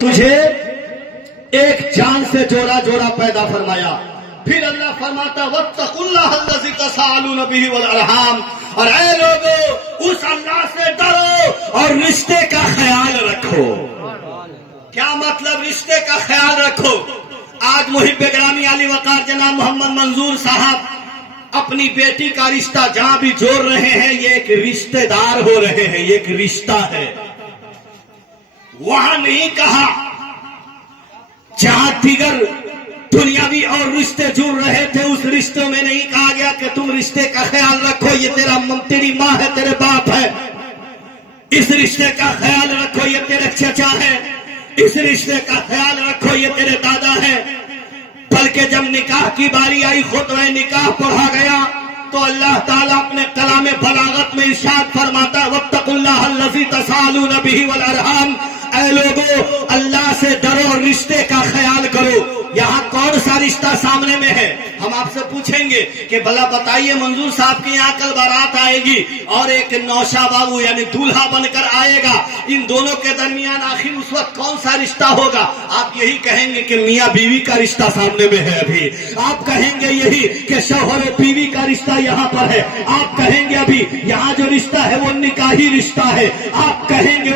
तुझे एक जान से जोड़ा जोड़ा पैदा फरमाया। फिर अल्लाह फरमाता वत्तकुल्लाह अल्लज़ी तसाअलून बिही वल अरहाम, और ऐ लोगो उस अल्लाह से डरो और रिश्ते का ख्याल रखो। क्या मतलब रिश्ते का ख्याल रखो? आज मुहिब्बे गिरामी आली वकार जनाब मोहम्मद मंजूर साहब अपनी बेटी का रिश्ता जहां भी जोड़ रहे हैं, ये एक रिश्तेदार हो रहे हैं, ये एक रिश्ता है। वहां नहीं कहा जहां दिगर दुनियावी और रिश्ते जुड़ रहे थे, उस रिश्ते में नहीं कहा गया कि तुम रिश्ते का ख्याल रखो, ये तेरी माँ है, तेरे बाप है, इस रिश्ते का ख्याल रखो, ये तेरे चचा है, इस रिश्ते का ख्याल रखो, ये तेरे दादा है। बल्कि जब निकाह की बारी आई, खुतबा निकाह पढ़ा गया, तो अल्लाह ताला अपने कलाम बलागत में इरशाद फरमाता वत्तकुल्लाह अल्लज़ी तसाअलून बिही वल अरहाम, ऐ लोगो अल्लाह से डरो और रिश्ते का ख्याल करो। यहाँ कौन सा रिश्ता सामने में है? हम आपसे पूछेंगे कि भला बताइए मंजूर साहब के यहाँ कल बारात आएगी और एक नौशा बाबू यानी दूल्हा बनकर आएगा, इन दोनों के दरमियान आखिर उस वक्त कौन सा रिश्ता होगा? आप यही कहेंगे कि मियाँ बीवी का रिश्ता सामने में है। अभी आप कहेंगे यही कि शौहर और बीवी का रिश्ता यहाँ पर है। आप कहेंगे अभी यहाँ जो रिश्ता है वो निकाही रिश्ता है। आप कहेंगे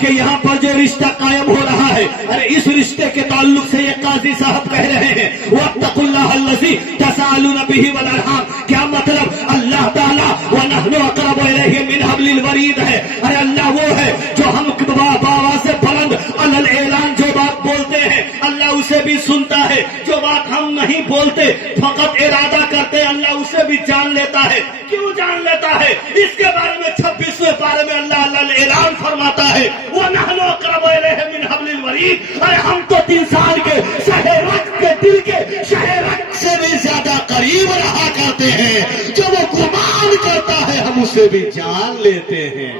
कि यहाँ पर जो रिश्ता कायम हो रहा है, अरे इस रिश्ते के ताल्लुक से ये काजी साहब कह रहे हैं वत्तकुल्लाह अल्लज़ी तसाअलून बिही वल अरहाम, क्या मतलब? अल्लाह ताला व नहनु अक़रबु इलैहि मिन हब्लिल वरीद है। अरे अल्लाह वो है जो हम बाबा से बुलंद अलल ऐलान जो बात बोलते हैं, अल्लाह उसे भी सुनता है। जो बात हम नहीं बोलते फकत इरादा करते, अल्लाह उसे भी जान लेता है। क्यों जान लेता है? इसके बारे में 26वें पारे में अल्लाह अलल ऐलान फरमाता है व नहनु अक़रबु इलैहि मिन हब्लिल वरीद। अरे हम तो इंसान के शहरक के दिल के शहरक से भी ज्यादा करीब रहा करते हैं। जो वो गुमान करता है हम उसे भी जान लेते हैं।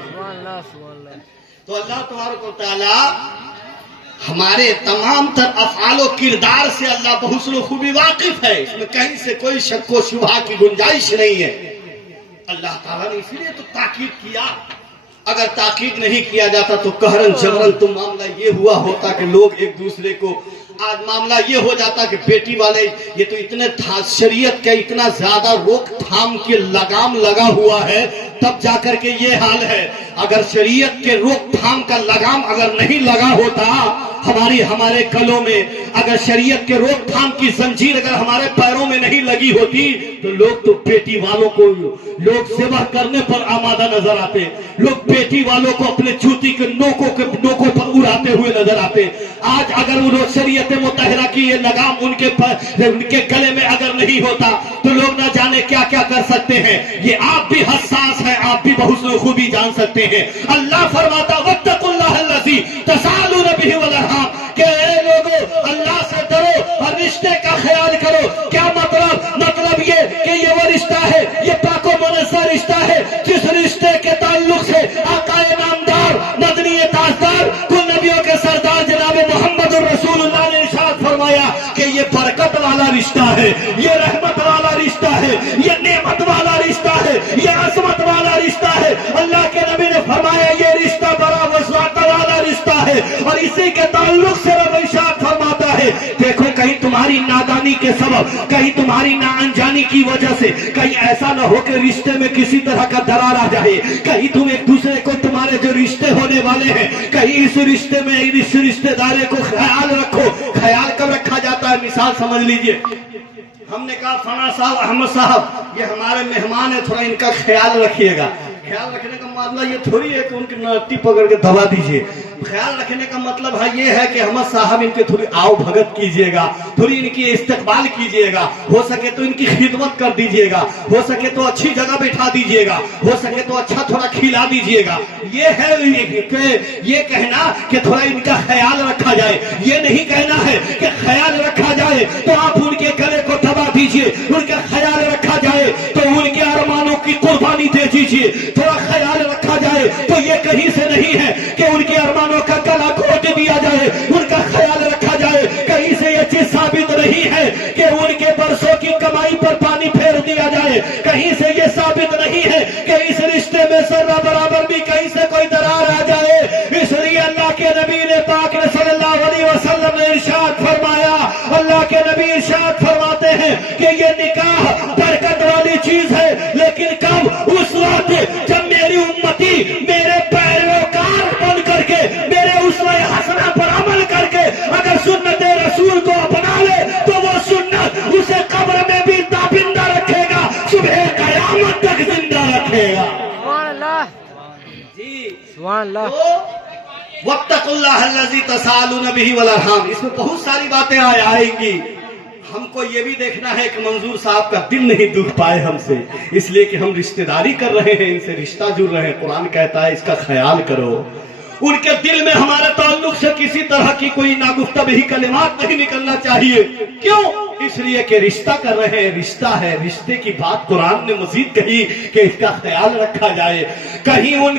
तो अल्लाह तबारक व तआला हमारे तमाम तर अफ़आल किरदार से अल्लाह बहुसनो खूबी वाकिफ है, इसमें कहीं से कोई शक व शुबहा की गुंजाइश नहीं है। अल्लाह ताला ने इसीलिए तो ताकीद किया। अगर ताकीद नहीं किया जाता तो कहरन जबरन तो मामला ये हुआ होता कि लोग एक दूसरे को, आज मामला ये हो जाता कि बेटी वाले ये तो इतने शरीयत का इतना ज्यादा रोकथाम के लगाम लगा हुआ है, तब जाकर के ये हाल है। अगर शरीयत के रोकथाम का लगाम अगर नहीं लगा होता हमारे गलों में, अगर शरीयत के रोकथाम की जंजीर अगर हमारे पैरों में नहीं लगी होती, तो लोग तो बेटी वालों को लोग सेवा करने पर आमादा नजर आते, लोग बेटी वालों को अपने जूती के नोकों पर उड़ाते हुए नजर आते। आज अगर वो शरीयत मुतहरा की ये लगाम उनके गले में अगर नहीं होता तो लोग ना जाने क्या क्या कर सकते हैं। ये आप भी हसास है, आप भी बहुत खूबी जान सकते हैं। अल्लाह फरमाता वत्तकुल्लाह अल्लज़ी तसाअलून बिही वल अरहाम, कि लोगों अल्लाह से डरो और रिश्ते का ख्याल करो। क्या मतलब ये कि ये वो रिश्ता है, ये पाको मुनस्सर रिश्ता है जिस रिश्ते के ताल्लुक से आकाए नामदार मदनी ताजदार कुल नबियों के सरदार जनाब मोहम्मद रसूलुल्लाह ने इरशाद फरमाया कि ये बरकत वाला रिश्ता है, ये रहमत वाला रिश्ता है, ये नेमत वाला रिश्ता है, ये अजमत वाला रिश्ता है। अल्लाह के नबी ने फरमाया ये रिश्ता बड़ा वसात वाला रिश्ता है, और इसी के ताल्लुक से रब इरशाद फरमाता है देखो कहीं तुम्हारी नादानी के सबब, कहीं तुम्हारी नाअंजानी की वजह से कहीं ऐसा न हो कि रिश्ते में किसी तरह का दरार आ जाए, कहीं तुम एक दूसरे को तुम्हारे जो रिश्ते होने वाले हैं कहीं इस रिश्ते में इस रिश्तेदारी को ख्याल रखो। ख्याल कब रखा जाता है? मिसाल समझ लीजिए, हमने कहा फना साहब अहमद साहब ये हमारे मेहमान है, थोड़ा इनका ख्याल रखिएगा। ख्याल रखने का मतलब ये थोड़ी है कि उनकी नट्टी पकड़ के दबा दीजिए। ख्याल रखने का मतलब है ये है कि अहमद साहब इनके थोड़ी आओ भगत कीजिएगा, थोड़ी इनकी इस्तकबाल कीजिएगा, हो सके तो इनकी खिदमत कर दीजिएगा, हो सके तो अच्छी जगह बैठा दीजिएगा, हो सके तो अच्छा थोड़ा खिला दीजिएगा। ये है ये कहना कि थोड़ा इनका ख्याल रखा जाए। ये नहीं कहना है कि ख्याल रखा जाए तो आप उनके गले को दबा दीजिए, उनका ख्याल रखा जाए तो उनके अरमानों की कुर्बानी दे दीजिए। थोड़ा ख्याल रखा जाए तो ये कहीं से नहीं है कि उनके अरमानों का गला घोट दिया जाए। उनका ख्याल रखा जाए कहीं से ये चीज साबित नहीं है कि उनके बरसों की कमाई पर पानी फेर दिया जाए। कहीं से ये साबित नहीं है कि इस रिश्ते में सर्रा बराबर भी कहीं से कोई दरार आ जाए। इसलिए अल्लाह के नबी ने पाक ने सल्लल्लाहु وَاتَّقُوا اللَّهَ الَّذِي تَسَاءَلُونَ بِهِ وَالْأَرْحَامَ، اس میں بہت ساری باتیں آئیں گی. ہم کو یہ بھی دیکھنا ہے کہ منظور صاحب کا دل نہیں دکھ پائے ہم سے، اس لیے کہ ہم رشتہ داری کر رہے ہیں، ان سے رشتہ جڑ رہے ہیں. قرآن کہتا ہے اس کا خیال کرو. ان کے دل میں ہمارے تعلق سے کسی طرح کی کوئی ناگفتہ بھی کلمات نہیں نکلنا چاہیے. کیوں؟ اس لیے کہ رشتہ کر رہے ہیں، رشتہ ہے. رشتے کی بات قرآن نے مزید کہی کہ اس کا خیال رکھا جائے. کہیں ان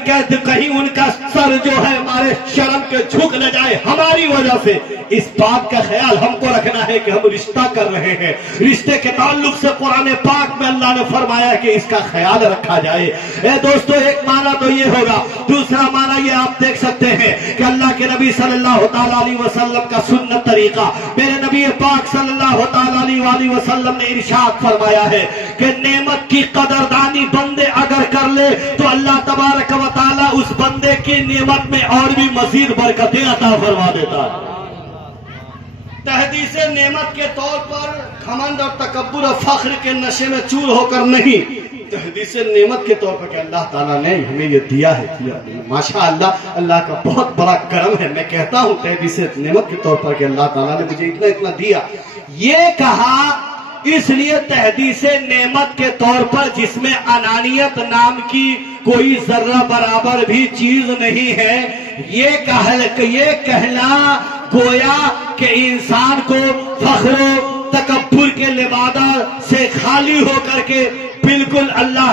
کا سر جو ہے ہمارے شرم کے جھک نہ جائے ہماری وجہ سے. اس بات کا خیال ہم کو رکھنا ہے کہ ہم رشتہ کر رہے ہیں. رشتے کے تعلق سے قرآن پاک میں اللہ نے فرمایا کہ اس کا خیال رکھا جائے. اے دوستو، ایک معنی تو یہ ہوگا. دوسرا معنی یہ آپ دیکھ سکتے ہیں کہ اللہ کے نبی صلی اللہ تعالیٰ علیہ وسلم کا سنت طریقہ، میرے نبی پاک صلی اللہ تعالیٰ علیہ وسلم نے ارشاد فرمایا ہے کہ نعمت کی قدردانی بندے اگر کر لے تو اللہ تبارک و تعالیٰ اس بندے کی نعمت میں اور بھی مزید برکتیں عطا فرما دیتا ہے. تحدیث نعمت کے طور پر گھمنڈ اور تکبر اور فخر کے نشے میں چور ہو کر نہیں، تحدیث نعمت کے طور پر کہ اللہ تعالیٰ نے ہمیں یہ دیا ہے. ماشاءاللہ، اللہ کا بہت بڑا کرم ہے. میں کہتا ہوں تحدیث نعمت کے طور پر کہ اللہ تعالیٰ نے مجھے اتنا دیا. یہ کہا اس لیے تحدیث نعمت کے طور پر جس میں انانیت نام کی کوئی ذرہ برابر بھی چیز نہیں ہے. یہ کہنا گویا کہ انسان کو فخر و تکبر کے لبادہ سے خالی ہو کر کے بالکل اللہ